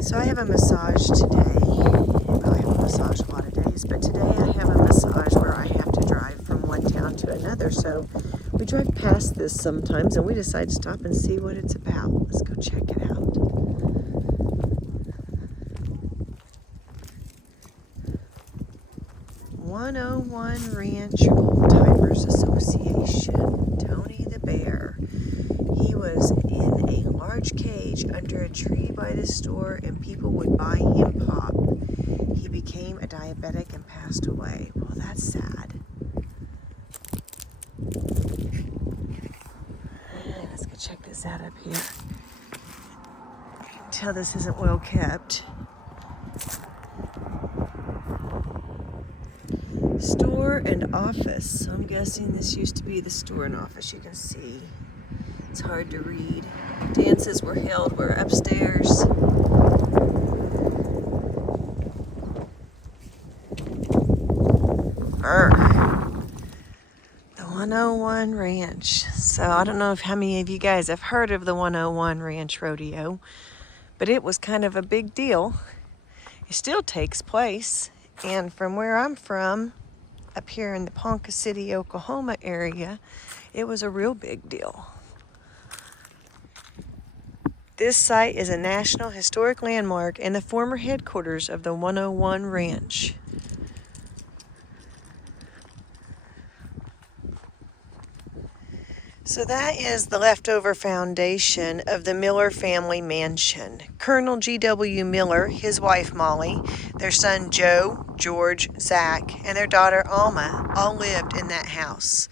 So I have a massage today. Well, I have a massage a lot of days, but today I have a massage where I have to drive from one town to another. So we drive past this sometimes and we decide to stop and see what it's about. Let's go check it out. "101 Ranch Old Timers Association." Tony the Bear. He was in a large cage under a tree by the store and people would buy him pop. He became a diabetic and passed away. Well, that's sad. Let's go check this out up here. You can tell this isn't well kept. Store and office. I'm guessing this used to be the store and office. You can see it's hard to read. Dances were held were upstairs. The 101 Ranch. So I don't know if how many of you guys have heard of the 101 Ranch Rodeo, but it was kind of a big deal. It still takes place. And from where I'm from, up here in the Ponca City, Oklahoma area, it was a real big deal. This site is a National Historic Landmark and the former headquarters of the 101 Ranch. So that is the leftover foundation of the Miller family mansion. Colonel G.W. Miller, his wife Molly, their son Joe, George, Zach, and their daughter Alma all lived in that house.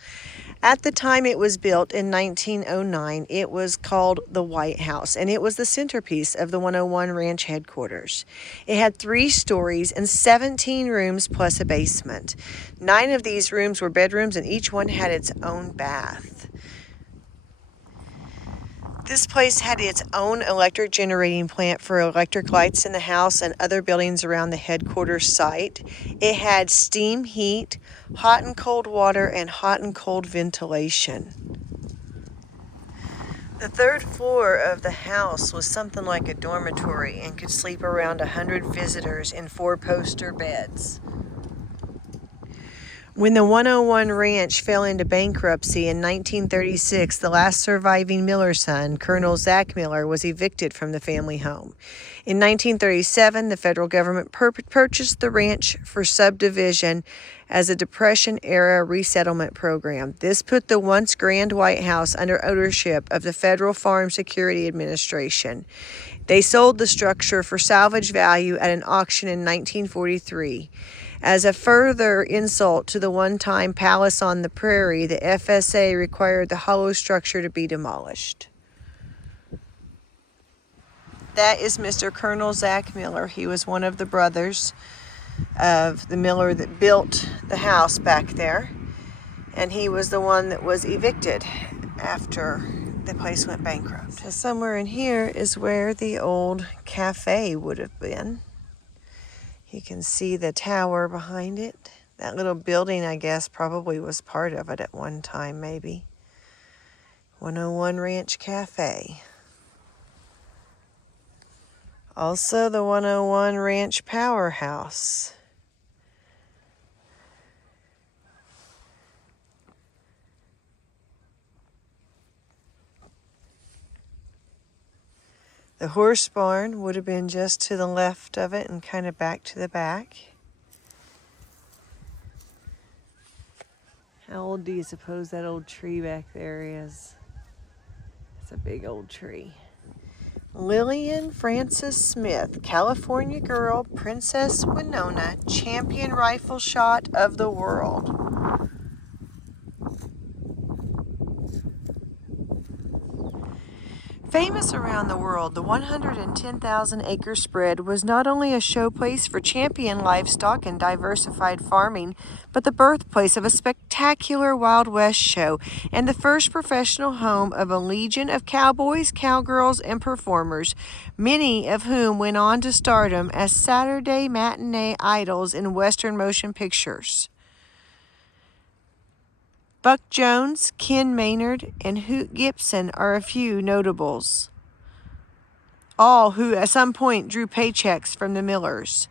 At the time it was built in 1909, it was called the White House, and it was the centerpiece of the 101 Ranch headquarters. It had 3 stories and 17 rooms plus a basement. 9 of these rooms were bedrooms, and each one had its own bath. This place had its own electric generating plant for electric lights in the house and other buildings around the headquarters site. It had steam heat, hot and cold water, and hot and cold ventilation. The 3rd floor of the house was something like a dormitory and could sleep around 100 visitors in 4-poster beds. When the 101 Ranch fell into bankruptcy in 1936, the last surviving Miller son, Colonel Zach Miller, was evicted from the family home. In 1937, the federal government purchased the ranch for subdivision as a Depression-era resettlement program. This put the once grand White House under ownership of the Federal Farm Security Administration. They sold the structure for salvage value at an auction in 1943. As a further insult to the one-time palace on the prairie, the FSA required the hollow structure to be demolished. That is Mr. Colonel Zach Miller. He was one of the brothers of the Miller that built the house back there, and he was the one that was evicted after the place went bankrupt. So somewhere in here is where the old cafe would have been. You can see the tower behind it. That little building, I guess, probably was part of it at one time, maybe. 101 Ranch Cafe. Also the 101 Ranch Powerhouse. The horse barn would have been just to the left of it and kind of back to the back. How old do you suppose that old tree back there is? It's a big old tree. Lillian Frances Smith, California girl, Princess Winona, champion rifle shot of the world. Famous around the world, the 110,000-acre spread was not only a showplace for champion livestock and diversified farming, but the birthplace of a spectacular Wild West show and the first professional home of a legion of cowboys, cowgirls, and performers, many of whom went on to stardom as Saturday matinee idols in Western motion pictures. Buck Jones, Ken Maynard, and Hoot Gibson are a few notables. all who at some point drew paychecks from the Millers.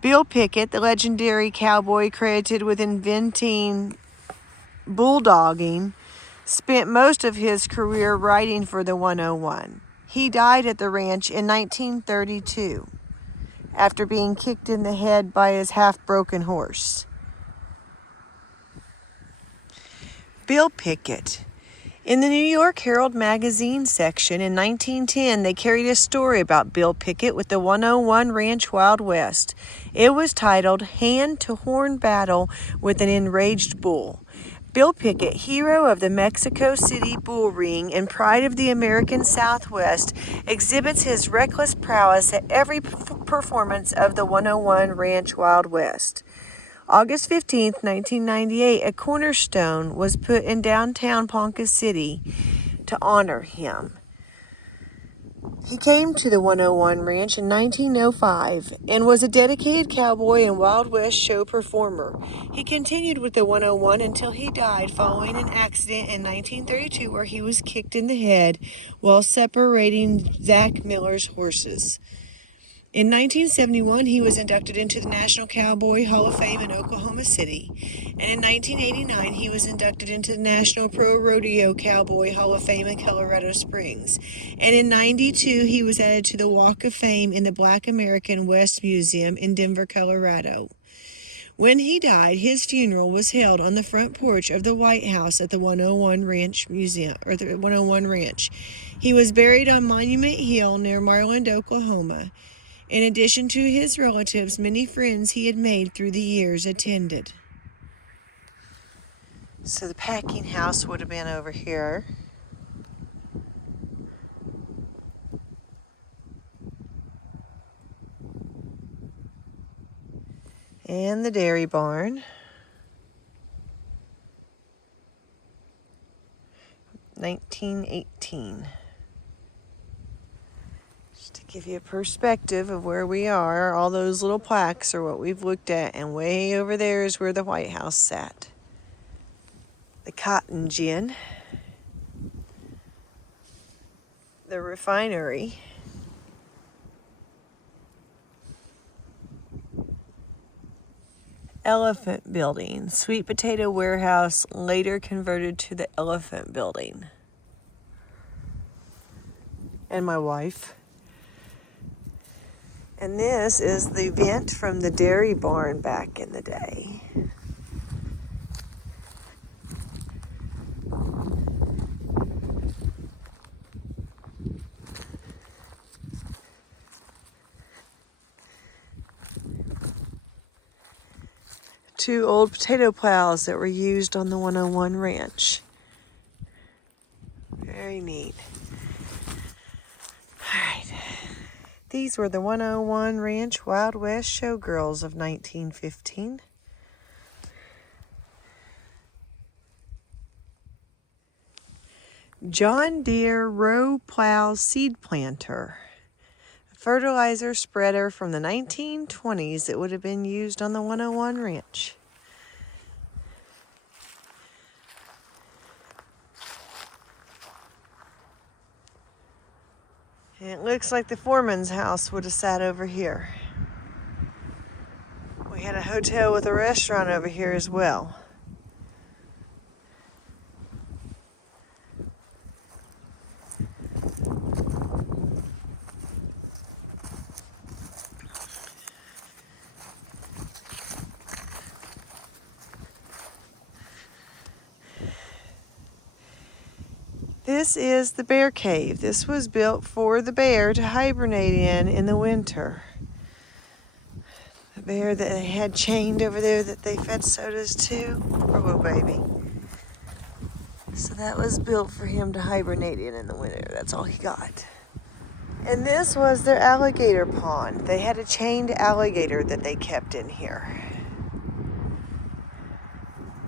Bill Pickett, the legendary cowboy credited with inventing bulldogging, spent most of his career riding for the 101. He died at the ranch in 1932 after being kicked in the head by his half-broken horse. Bill Pickett. In the New York Herald Magazine section in 1910, they carried a story about Bill Pickett with the 101 Ranch Wild West. It was titled Hand-to-Horn Battle with an Enraged Bull. Bill Pickett, hero of the Mexico City Bull Ring and pride of the American Southwest, exhibits his reckless prowess at every performance of the 101 Ranch Wild West. August 15, 1998, a cornerstone was put in downtown Ponca City to honor him. He came to the 101 Ranch in 1905 and was a dedicated cowboy and Wild West show performer. He continued with the 101 until he died following an accident in 1932 where he was kicked in the head while separating Zach Miller's horses. In 1971, he was inducted into the National Cowboy Hall of Fame in Oklahoma City. And in 1989, he was inducted into the National Pro Rodeo Cowboy Hall of Fame in Colorado Springs. And in 92, he was added to the Walk of Fame in the Black American West Museum in Denver, Colorado. When he died, his funeral was held on the front porch of the White House at the 101 Ranch Museum, or the 101 Ranch. He was buried on Monument Hill near Marland, Oklahoma. In addition to his relatives, many friends he had made through the years attended. So the packing house would have been over here. And the dairy barn. 1918. To give you a perspective of where we are, all those little plaques are what we've looked at, and way over there is where the White House sat. The cotton gin, the refinery, Elephant Building, Sweet Potato Warehouse, later converted to the Elephant Building, and my wife. And this is the vent from the dairy barn back in the day. Two old potato plows that were used on the 101 Ranch. Very neat. All right. These were the 101 Ranch Wild West Showgirls of 1915. John Deere row plow seed planter. A fertilizer spreader from the 1920s that would have been used on the 101 Ranch. And it looks like the foreman's house would have sat over here. We had a hotel with a restaurant over here as well. This is the bear cave. This was built for the bear to hibernate in the winter. The bear that they had chained over there that they fed sodas to. Poor little baby. So that was built for him to hibernate in the winter. That's all he got. And this was their alligator pond. They had a chained alligator that they kept in here.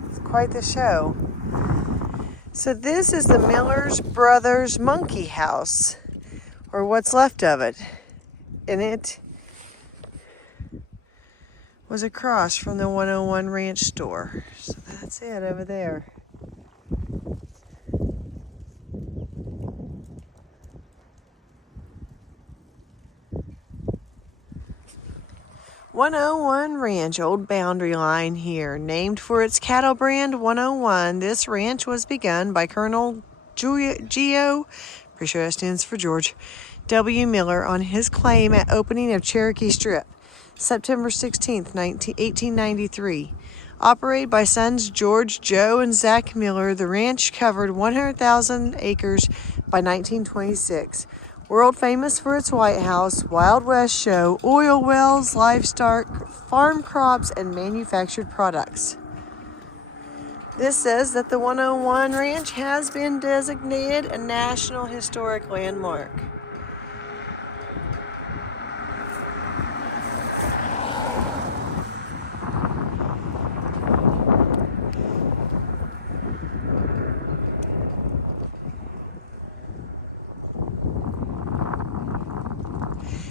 It's quite the show. So this is the Miller's Brothers Monkey House, or what's left of it. And it was across from the 101 Ranch store. So that's it over there. 101 Ranch, Old Boundary Line here. Named for its cattle brand 101, this ranch was begun by Colonel Geo, pretty sure that stands for George, W. Miller on his claim at opening of Cherokee Strip, September 16, 1893. Operated by sons George, Joe, and Zach Miller, the ranch covered 100,000 acres by 1926. World famous for its White House, Wild West show, oil wells, livestock, farm crops, and manufactured products. This says that the 101 Ranch has been designated a National Historic Landmark.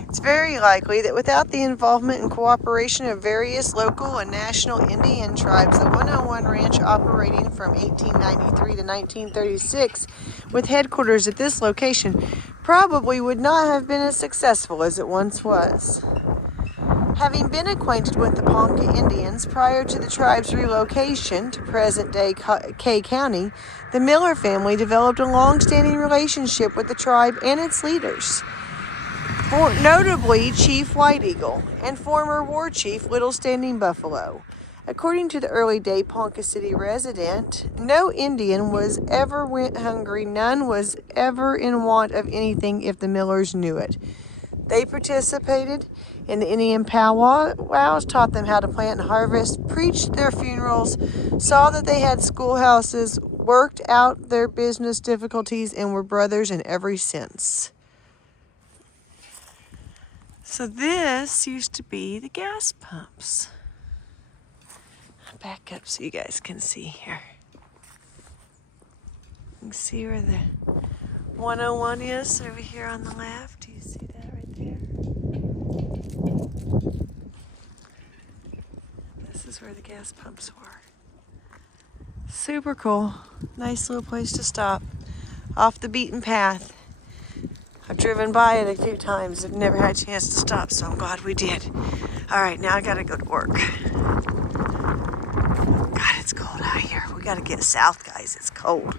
It's very likely that without the involvement and cooperation of various local and national Indian tribes, the 101 Ranch, operating from 1893 to 1936 with headquarters at this location, probably would not have been as successful as it once was. Having been acquainted with the Ponca Indians prior to the tribe's relocation to present-day Kay County, the Miller family developed a long-standing relationship with the tribe and its leaders. Notably Chief White Eagle and former war chief Little Standing Buffalo. According to the early day Ponca City resident, no Indian was ever went hungry, none was ever in want of anything if the Millers knew it. They participated in the Indian powwows, taught them how to plant and harvest, preached their funerals, saw that they had schoolhouses, worked out their business difficulties, and were brothers in every sense. So this used to be the gas pumps. I'll back up so you guys can see here. You can see where the 101 is over here on the left. Do you see that right there? This is where the gas pumps were. Super cool. Nice little place to stop. Off the beaten path. I've driven by it a few times. I've never had a chance to stop, so I'm glad we did. All right, now I gotta go to work. God, it's cold out here. We gotta get south, guys. It's cold.